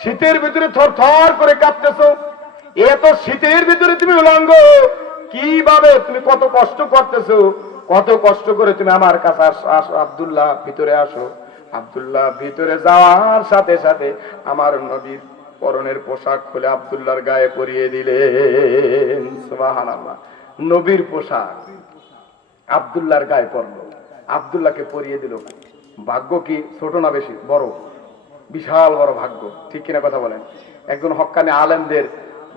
শীতের ভিতরে থর থর করে কাঁপতেছো। এত শীতের ভিতরে তুমি উলঙ্গ। কীভাবে তুমি কত কষ্ট করতেছো? কত কষ্ট করে তুমি আমার কাছে আসো আব্দুল্লাহ ভিতরে আসো। আব্দুল্লাহ ভিতরে যাওয়ার সাথে সাথে আমার নবীর পরনের পোশাক খুলে আব্দুল্লাহর গায়ে পরিয়ে দিলেন। নবীর পোশাক আব্দুল্লাহর গায়ে পড়ল আব্দুল্লাহকে পরিয়ে দিল। ভাগ্য কি ছোট না বেশি? বড়। বিশাল বড় ভাগ্য। ঠিক কিনা কথা বলেন? একজন হক্কানি আলেমদের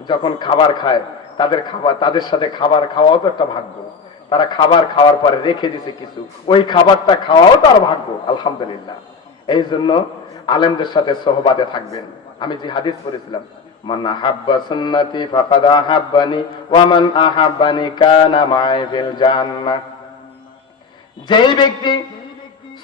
যখন খাবার খায়, তাদের খাবার তাদের সাথে খাবার খাওয়াও তো একটা ভাগ্য। তারা খাবার খাওয়ার পরে রেখে দিছে কিছু। ওই খাবারটা খাওয়াও তার ভাগ্য, আলহামদুলিল্লাহ। এই জন্য আলেমদের সাথে সহবাদে থাকবেন। আমি যে হাদিস পড়েছিলাম, মান আহাব্বা সুন্নতি ফাকাদ আহাব্বানি ওয়া মান আহাব্বানি কানা মাই ফিল জান্নাহ। যেই ব্যক্তি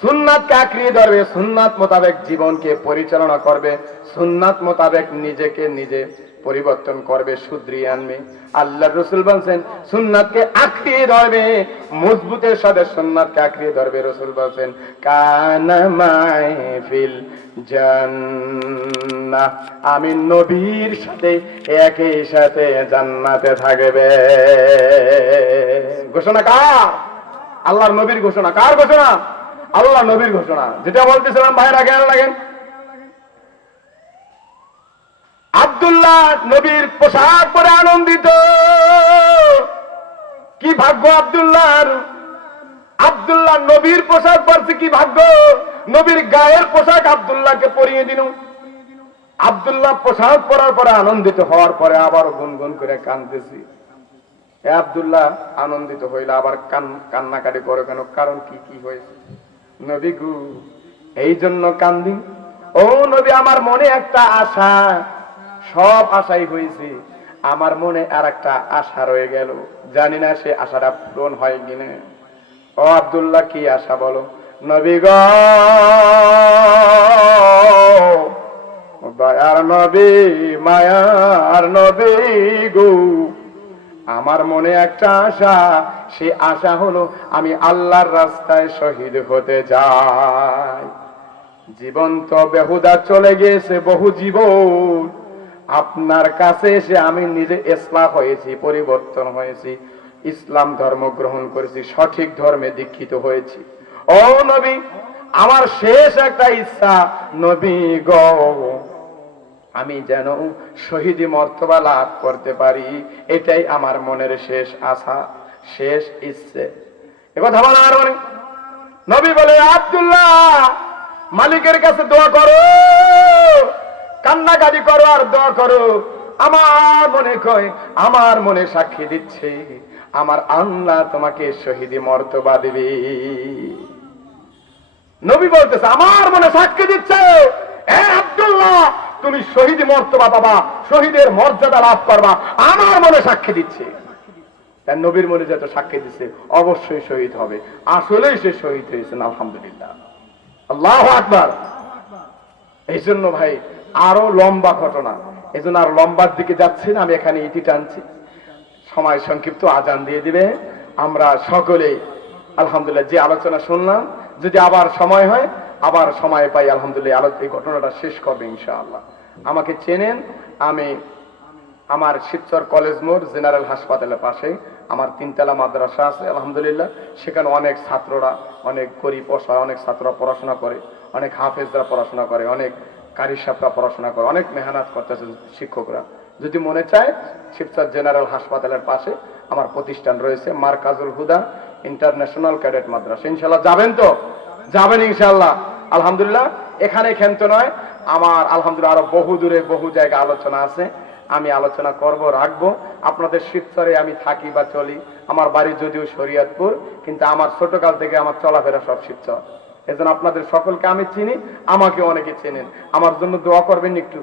সুন্নাতকে আঁকড়িয়ে ধরবে? সুন্নাত মোতাবেক জীবনকে পরিচালনা করবে। সুন্নাত মোতাবেক নিজেকে নিজে পরিবর্তন করবে শুধরিয়ে আনবে। আল্লাহ রসুল বলছেন সুন্নাতকে আঁকড়িয়ে ধরবে, মজবুতের সাথে সুন্নাতকে আঁকড়িয়ে ধরবে, রসুল বলছেন কানামাই ফিল জান্নাহ। আমি নবীর সাথে, একই সাথে জান্নাতে থাকবে। ঘোষণা কার? আল্লাহর নবীর ঘোষণা কার ঘোষণা? আল্লাহ নবীর ঘোষণা। যেটা বলতেছিলাম ভাইরা জ্ঞান লাগেন? আব্দুল্লাহ নবীর পোশাক পরে আনন্দিত। কি ভাগ্য আব্দুল্লাহর? আব্দুল্লাহ নবীর পোশাক পরছে, কি ভাগ্য? নবীর গায়ের পোশাক আব্দুল্লাহকে পরিয়ে দিল আব্দুল্লাহ পোশাক পরার পরে আনন্দিত হওয়ার পরে আবার গুনগুন করে কানতেছি আব্দুল্লাহ, আনন্দিত হইলে আবার কান কান্নাকাটি করে কেন? কারণ কি কি হয়েছে? নবী গু এই জন্য কান্দি। ও নবী, আমার মনে একটা আশা। সব আশাই হয়েছে। আমার মনে আর একটা আশা রয়ে গেল। জানি না সে আশাটা পূরণ হয় কিনা। ও আব্দুল্লাহ, কি আশা বলো? নবী গ দয়ার নবী, মায়ার নবী গো আমার মনে একটা আশা, সে আশা হলো আমি আল্লাহর রাস্তায় শহীদ হতে যাই জীবন তো বেহুদা চলে গিয়েছে বহু জীবন। আপনার কাছে এসে আমি নিজে ইসলাম হয়েছি, পরিবর্তন হয়েছি, ইসলাম ধর্ম গ্রহণ করেছি, সঠিক ধর্মে দীক্ষিত হয়েছি। ও নবী, আমার শেষ একটা ইচ্ছা, নবী গ। আমি যেন শহীদি মর্তবা লাভ করতে পারি। এটাই আমার মনের শেষ আশা, শেষ ইচ্ছে। একথা বলার মানে? নবী বলে, আব্দুল্লাহ, মালিকের কাছে দোয়া করো। কান্নাকাটি করো আর দোয়া করো। আমার মনে কয়, আমার মনে সাক্ষী দিচ্ছে। আমার আল্লাহ তোমাকে শহীদি মর্তবা দিবে। নবী বলতেছে, আমার মনে সাক্ষী দিচ্ছে। তুমি শহীদ মর্তবা পাবা, শহীদের মর্যাদা লাভ করবা। আমার মনে সাক্ষী দিচ্ছে। তার নবীর মনে যত সাক্ষী দিচ্ছে, অবশ্যই শহীদ হবে। আসলেই সে শহীদ হয়েছেন আলহামদুলিল্লাহ। আল্লাহ আকবার। এই জন্য ভাই, আরও লম্বা ঘটনা। এই জন্য আর লম্বার দিকে যাচ্ছি না, আমি এখানে ইতি টানছি। সময় সংক্ষিপ্ত আজান দিয়ে দিবে। আমরা সকলে, আলহামদুলিল্লাহ, যে আলোচনা শুনলাম, যদি আবার সময় হয়, আবার সময় পাই, আলহামদুলিল্লাহ এই ঘটনাটা শেষ করবে, ইনশাআল্লাহ। আমাকে চেনেন, আমি আমার শিবচর কলেজ মোড়, জেনারেল হাসপাতালের পাশে আমার তিনতলা মাদ্রাসা আছে, আলহামদুলিল্লাহ। সেখানে অনেক ছাত্ররা, অনেক গরিব অসহায়, অনেক ছাত্ররা পড়াশোনা করে, অনেক হাফেজরা পড়াশোনা করে, অনেক কারি সাহেবরা পড়াশোনা করে, অনেক মেহনত করতেছে শিক্ষকরা। যদি মনে চায়, শিবচর জেনারেল হাসপাতালের পাশে আমার প্রতিষ্ঠান রয়েছে, মার্কাজুল হুদা ইন্টারন্যাশনাল ক্যাডেট মাদ্রাসা। ইনশাল্লাহ যাবেন তো? যাবেন ইনশাল্লাহ। আলহামদুলিল্লাহ, এখানে ক্ষান্ত নয়। আমার আলহামদুলিল্লাহ আরও বহু দূরে বহু জায়গা আলোচনা আছে। আমি আলোচনা করব, রাখব। আপনাদের শিবচরে আমি থাকি বা চলি। আমার বাড়ি যদিও শরিয়তপুর, কিন্তু আমার ছোটকাল থেকে আমার চলাফেরা সব শিবচর এজন্য আপনাদের সকলকে আমি চিনি, আমাকে অনেকে চেনেন। আমার জন্য দোয়া করবেন একটু।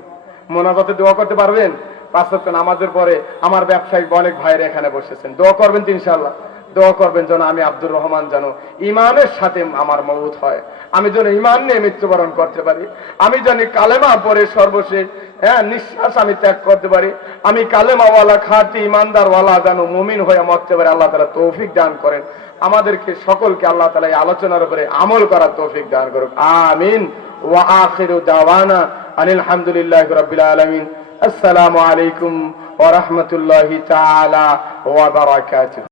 মোনাজাতে দোয়া করতে পারবেন? পাঁচ নামাজের পরে আমার ব্যবসায়িক অনেক ভাইরা এখানে বসেছেন। দোয়া করবেন ইনশাল্লাহ দোয়া করবেন যেন আমি আব্দুর রহমান যেন ইমানের সাথে আমার মৌত হয়। আমি যেন ইমান নিয়ে মৃত্যুবরণ করতে পারি। আমি জানি কালেমা পরে সর্বশেষ হ্যাঁ নিঃশ্বাস আমি ত্যাগ করতে পারি। আমি কালেমাওয়ালা, খাঁটি, ইমানদারওয়ালা যেন মুমিন হয়ে মরতে পারে। আল্লাহ তালা তৌফিক দান করেন। আমাদেরকে সকলকে আল্লাহ তালা এই আলোচনার উপরে আমল করার তৌফিক দান করুক। আমিন। ওয়া আনিল হামদুলিল্লাহি রাব্বিল আলামিন। আসসালামু আলাইকুম ওয়া রাহমাতুল্লাহি তাআলা ওয়া